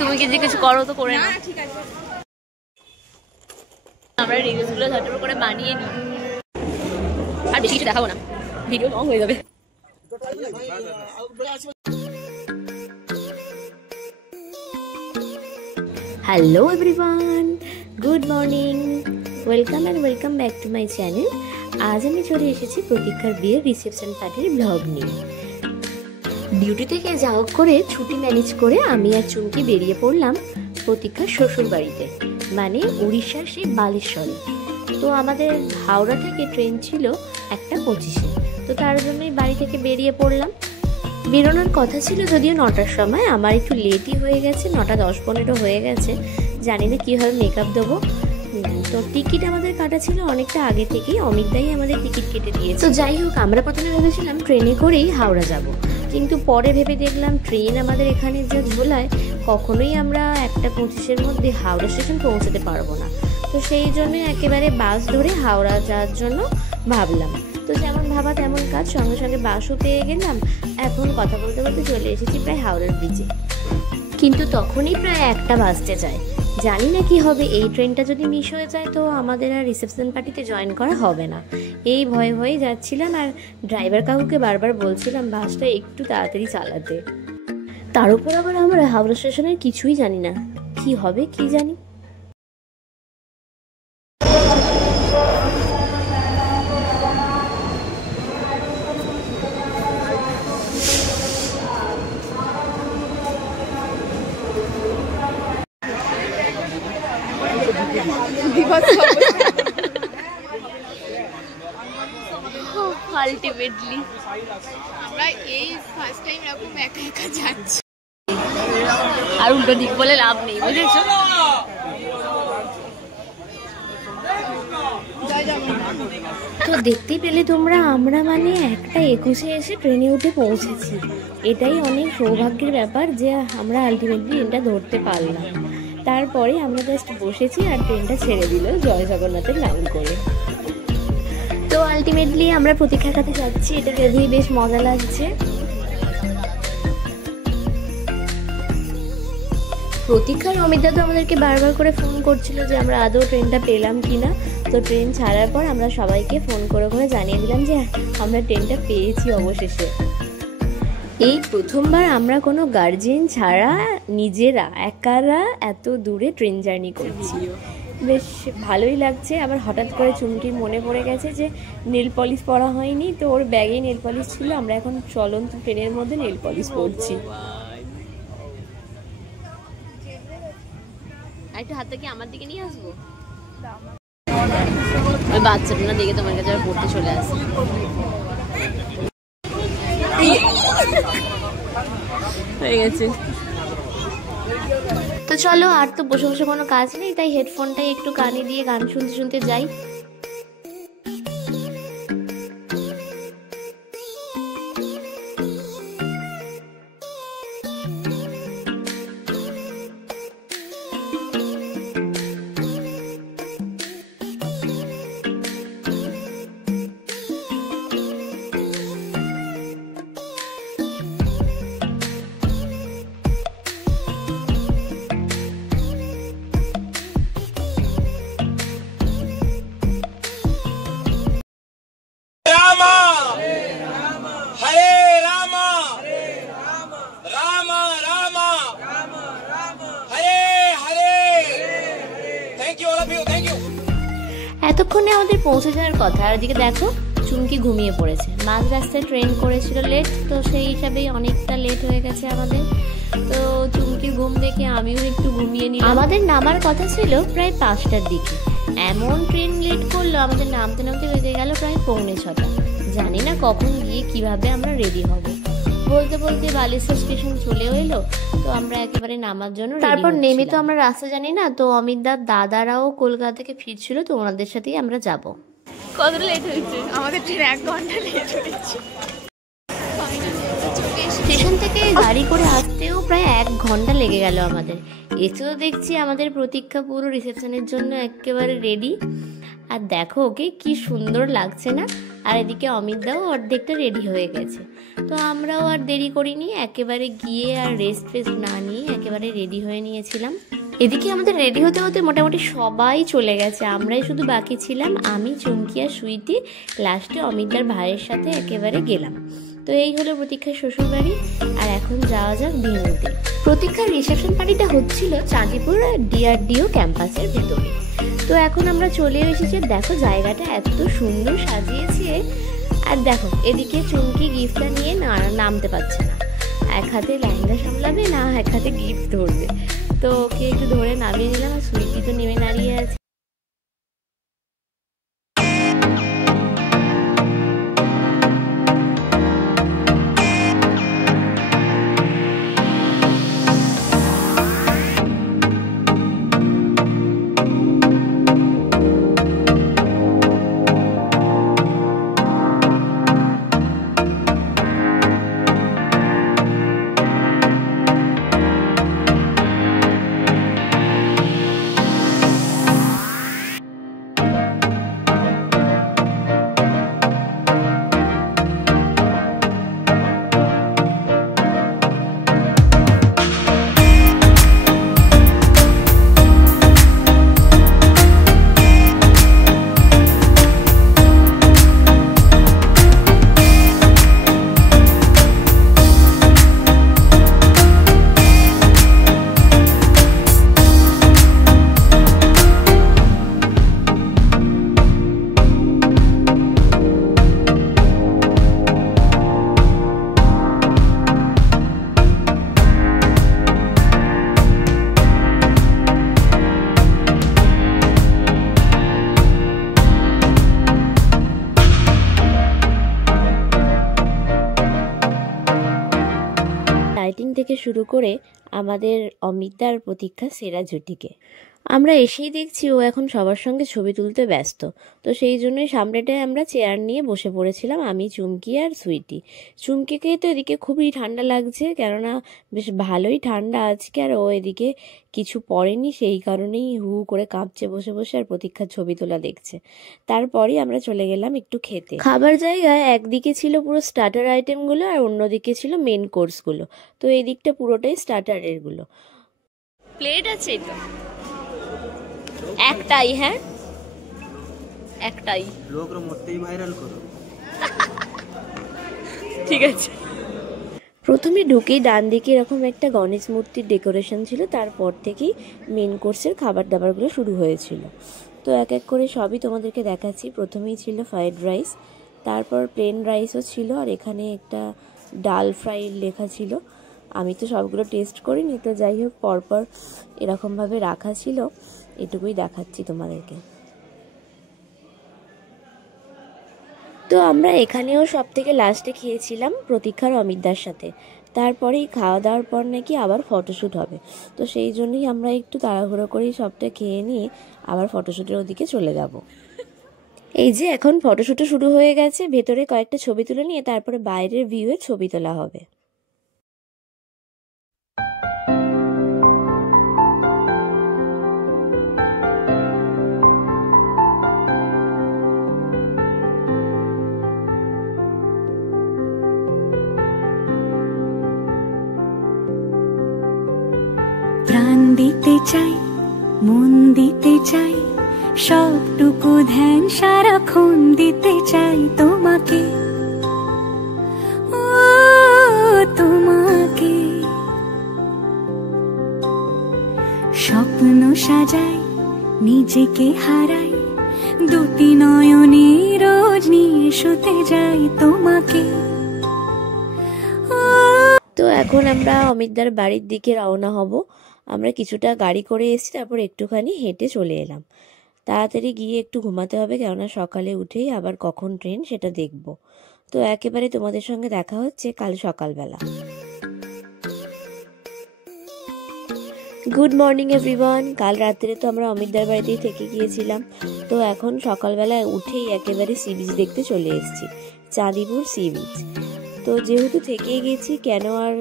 তুমি কি যে কিছু করো তো করে না, ঠিক আছে। আমরা রিলসগুলো ঝটপট করে বানিয়ে নিই, আর বেশি কিছু দেখাবো না, ভিডিও লং হয়ে যাবে। Hello everyone, good morning, welcome and welcome back to my channel. আজ আমি চলে এসেছি প্রতীক্ষার বিয়ের রিসেপশন পার্টির ব্লগ নিয়ে। ডিউটি থেকে যা হোক করে ছুটি ম্যানেজ করে আমি আর চুমকি বেরিয়ে পড়লাম প্রতীক্ষার শ্বশুর বাড়িতে, মানে উড়িষ্যার সেই বালেশ্বরে। তো আমাদের হাওড়া থেকে ট্রেন ছিল 1:25-এ, তো তার জন্যই বাড়ি থেকে বেরিয়ে পড়লাম। বেরোনোর কথা ছিল যদিও 9টার সময়, আমার একটু লেটই হয়ে গেছে, 9:10-15 হয়ে গেছে। জানি না কীভাবে মেকআপ দেবো। তো টিকিট আমাদের কাটা ছিল অনেকটা আগে থেকেই, অমিতদাই আমাদের টিকিট কেটে দিয়েছে। তো যাই হোক, আমরা প্রথমে ভেবেছিলাম ট্রেনে করেই হাওড়া যাব, কিন্তু পরে ভেবে দেখলাম ট্রেন আমাদের এখানে যা ঝোলায়, কখনোই আমরা 1:25-এর মধ্যে হাওড়া স্টেশন পৌঁছাতে পারবো না। তো সেই জন্য একেবারে বাস ধরে হাওড়া যাওয়ার জন্য ভাবলাম। তো যেমন ভাবা তেমন কাজ, সঙ্গে সঙ্গে বাসও পেয়ে গেলাম। এখন কথা বলতে বলতে চলে এসেছি প্রায় হাওড়ার ব্রিজে, কিন্তু তখনই প্রায় 1টা বাজতে যায়। জানি না কি হবে, এই ট্রেনটা যদি মিস হয়ে যায় তো আমাদের আর রিসেপশন পার্টিতে জয়েন করা হবে না। এই ভয়ে ভয়ে যাচ্ছিলাম, আর ড্রাইভার কাকুকে বারবার বলছিলাম বাসটা একটু তাড়াতাড়ি চালাতে। তার উপর আবার আমরা হাওড়া স্টেশনের কিছুই জানি না, কি হবে কি জানি। আলটিমেটলি আমরা এই ফার্স্ট টাইম এরকম একা একা যাচ্ছি, আর উল্টো দিক বলে লাভ নেই, বুঝেছো? তো দেখতেই পেলে তোমরা, আমরা মানে 1:21-এ এসে ট্রেনে উঠে পৌঁছেছি। এটাই অনেক সৌভাগ্যের ব্যাপার যে আমরা আলটিমেটলি ট্রেনটা ধরতে পারলাম। তারপরে আমরা জাস্ট বসেছি আর ট্রেনটা ছেড়ে দিল জয় জগন্নাথের নাম করে। তো আলটিমেটলি আমরা প্রতীক্ষার কাছে যাচ্ছি, এটা ভেবেই বেশ মজা লাগছে। প্রতীক্ষার অমিতা তো আমাদেরকে বারবার করে ফোন করছিল যে আমরা আদৌ ট্রেনটা পেলাম কিনা। তো ট্রেন ছাড়ার পর আমরা সবাইকে ফোন করে করে জানিয়ে দিলাম যে আমরা ট্রেনটা পেয়েছি অবশেষে। এই প্রথমবার আমরা কোনো গার্জিয়ান ছাড়া নিজেরা একারা এত দূরে ট্রেন জার্নি করছি, বেশ ভালোই লাগছে। আবার হঠাৎ করে চুমকির মনে পড়ে গেছে যে নেল পলিশ পরা হয়নি, তো ওর ব্যাগে নেল পলিশ ছিল। আমরা এখন চলন্ত ট্রেনের মধ্যে নেল পলিশ পরছি। আরেকটু হাতটা কি আমার দিকে নিয়ে আসবো? ওই বাচ্চাটা না দেখে তোমার কাছে পড়তে চলে আসে। হয়ে গেছে। তো চলো, আর তো বসে বসে কোনো কাজ নেই, তাই হেডফোনটাই একটু কানে দিয়ে গান শুনতে শুনতে যাই। এতক্ষণে আমাদের পৌঁছে যাওয়ার কথা, আর এদিকে দেখো চুমকি ঘুমিয়ে পড়েছে। মাঝ রাস্তায় ট্রেন করেছিল লেট, তো সেই হিসাবেই অনেকটা লেট হয়ে গেছে আমাদের। তো চুমকির ঘুম দেখে আমিও একটু ঘুমিয়ে নিলাম। আমাদের নামার কথা ছিল প্রায় 5টার দিকে, এমন ট্রেন লেট করলো, আমাদের নামতে নামতে বেজে গেল প্রায় 6:45। জানি না কখন গিয়ে কিভাবে আমরা রেডি হব। বলতে বলতে বালেশ্বর স্টেশন চলেও এলো, তো আমরা একেবারে নামার জন্য তারপর নেমে তো আমরা রাস্তা জানি না। তো অমিতদার দাদারাও কলকাতা থেকে ফিরছিল, তো ওনাদের সাথেই আমরা যাব। কতটা লেট হয়েছে আমাদের ট্রেন 1 ঘন্টা লেট হয়েছে। স্টেশন থেকে গাড়ি করে আসতেও প্রায় 1 ঘন্টা লেগে গেল আমাদের। এসেও দেখছি আমাদের প্রতীক্ষা পুরো রিসেপশনের জন্য একেবারে রেডি। আর দেখো ওকে কি সুন্দর লাগছে না। আর এদিকে অমিতদাও অর্ধেকটা রেডি হয়ে গেছে। তো আমরাও আর দেরি করিনি, একেবারে গিয়ে আর রেস্ট ফেস্ট না নিয়ে একেবারে রেডি হয়ে নিয়েছিলাম। এদিকে আমাদের রেডি হতে হতে মোটামুটি সবাই চলে গেছে, আমরাই শুধু বাকি ছিলাম, আমি, চুমকি আর সুইটি। লাস্টে অমিতদার ভাইয়ের সাথে একেবারে গেলাম। তো এই হলো প্রতীক্ষার শ্বশুরবাড়ি। আর এখন যাওয়া যাক ভেন্যুতে। প্রতীক্ষার রিসেপশন পার্টিটা হচ্ছিল চাঁদিপুর ডিআরডিও ক্যাম্পাসের ভেতরে। তো এখন আমরা চলে এসেছি। দেখো জায়গাটা এত সুন্দর সাজিয়েছে। আর দেখো এদিকে চুমকি গিফটটা নিয়ে নামতে পারছে না, এক হাতে লেহেঙ্গা সামলাবে না এক হাতে গিফট ধরবে। তো ওকে একটু ধরে নামিয়ে নিলাম, আর সুইটি তো নেমে দাঁড়িয়ে আছে। লাইটিং থেকে শুরু করে আমাদের অমিতা আর প্রতীক্ষা সেরা জুটিকে আমরা এসেই দেখছি ও এখন সবার সঙ্গে ছবি তুলতে ব্যস্ত। তো সেই জন্যই সামনেটায় আমরা চেয়ার নিয়ে বসে পড়েছিলাম, আমি, চুমকি আর সুইটি। চুমকিকে তো এদিকে খুবই ঠান্ডা লাগছে, কেননা বেশ ভালোই ঠান্ডা আজকে, আর ও এদিকে কিছু পরেনি, সেই কারণেই হু করে কাঁপছে বসে বসে, আর প্রতীক্ষার ছবি তোলা দেখছে। তারপরই আমরা চলে গেলাম একটু খেতে। খাবার জায়গায় একদিকে ছিল পুরো স্টার্টার আইটেমগুলো আর অন্যদিকে ছিল মেন কোর্সগুলো। তো এই দিকটা পুরোটাই স্টার্টারেরগুলো। প্লেট আছে তো একটাই, হ্যাঁ একটাই, লোকরা মতেই ভাইরাল করো। ঠিক আছে। প্রথমে ঢুকেই ডান দিকে এরকম একটা গণেশ মূর্তির ডেকোরেশন ছিল, তারপর থেকেই মেন কোর্সের খাবার দাবারগুলো শুরু হয়েছিল। তো এক এক করে সবই তোমাদেরকে দেখাচ্ছি। প্রথমেই ছিল ফ্রাইড রাইস, তারপর প্লেন রাইসও ছিল, আর এখানে একটা ডাল ফ্রাই লেখা ছিল। আমি তো সবগুলো টেস্ট করিনি, তো যাই হোক পরপর এরকমভাবে রাখা ছিল, এটুকুই দেখাচ্ছি তোমাদেরকে। তো আমরা এখানেও সব থেকে লাস্টে খেয়েছিলাম প্রতীক্ষার অমিতদার সাথে। তারপরেই খাওয়া দাওয়ার পর নাকি আবার ফটোশ্যুট হবে, তো সেই জন্যই আমরা একটু তাড়াহুড়ো করেই সবটা খেয়ে নিয়ে আবার ফটোশ্যুটের ওদিকে চলে যাব। এই যে এখন ফটোশ্যুটও শুরু হয়ে গেছে, ভেতরে কয়েকটা ছবি তুলে নিয়ে তারপরে বাইরের ভিউয়ের ছবি তোলা হবে। প্রাণ দিতে চাই, মন দিতে চাই, সবটুকু ধ্যান সারাক্ষণ দিতে চাই তোমাকে, ও তোমাকে। স্বপ্ন সাজাই, নিজেকে হারাই, দুটি নয়নে রোজ নিয়ে শুতে যাই তোমাকে। তো এখন আমরা অমিতদার বাড়ির দিকে রওনা হব। আমরা কিছুটা গাড়ি করে এসেছি, তারপর একটুখানি হেঁটে চলে এলাম। তাড়াতাড়ি গিয়ে একটু ঘুমাতে হবে, কেননা সকালে উঠেই আবার কখন ট্রেন সেটা দেখব। তো একেবারে তোমাদের সঙ্গে দেখা হচ্ছে কাল সকালবেলা। Good morning everyone. কাল রাত্রে তো আমরা অমিতদার বাড়িতেই থেকে গিয়েছিলাম। তো এখন সকালবেলায় উঠেই একেবারে সি বিচ দেখতে চলে এসেছি, চাঁদিপুর সি বিচ। তো যেহেতু থেকেই গেছি, কেন আর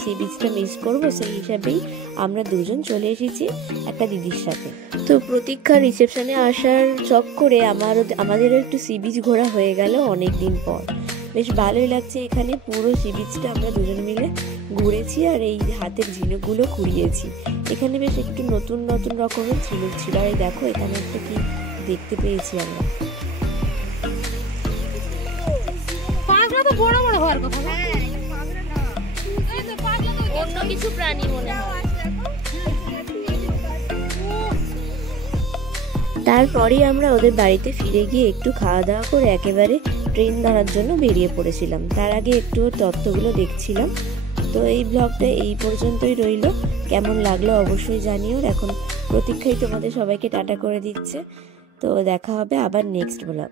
সি বিচটা মিস করবো, সেই হিসাবেই আমরা দুজন চলে এসেছি একটা দিদির সাথে। তো প্রতীক্ষার রিসেপশনে আসার চক্করে আমাদেরও একটু সি বিচ ঘোরা হয়ে গেল অনেক দিন পর। বেশ ভালোই লাগছে এখানে, পুরো সি বিচটা আমরা দুজন মিলে ঘুরেছি আর এই হাতের ঝিনুকগুলো কুড়িয়েছি। এখানে বেশ একটু নতুন নতুন রকমের ঝিনুক ছিল। আর দেখো এখানে একটা কি দেখতে পেয়েছি আমরা। বড় বড় হওয়ার কথা, অন্য কিছু প্রাণী মনে হয়। তারপরেই আমরা ওদের বাড়িতে ফিরে গিয়ে একটু খাওয়া দাওয়া করে একেবারে ট্রেন ধরার জন্য বেরিয়ে পড়েছিলাম। তার আগে একটু তথ্যগুলো দেখছিলাম। তো এই ব্লগটা এই পর্যন্তই রইল। কেমন লাগলো অবশ্যই জানিও। এখন প্রতীক্ষাই তোমাদের সবাইকে টাটা করে দিচ্ছে। তো দেখা হবে আবার নেক্সট ব্লগ।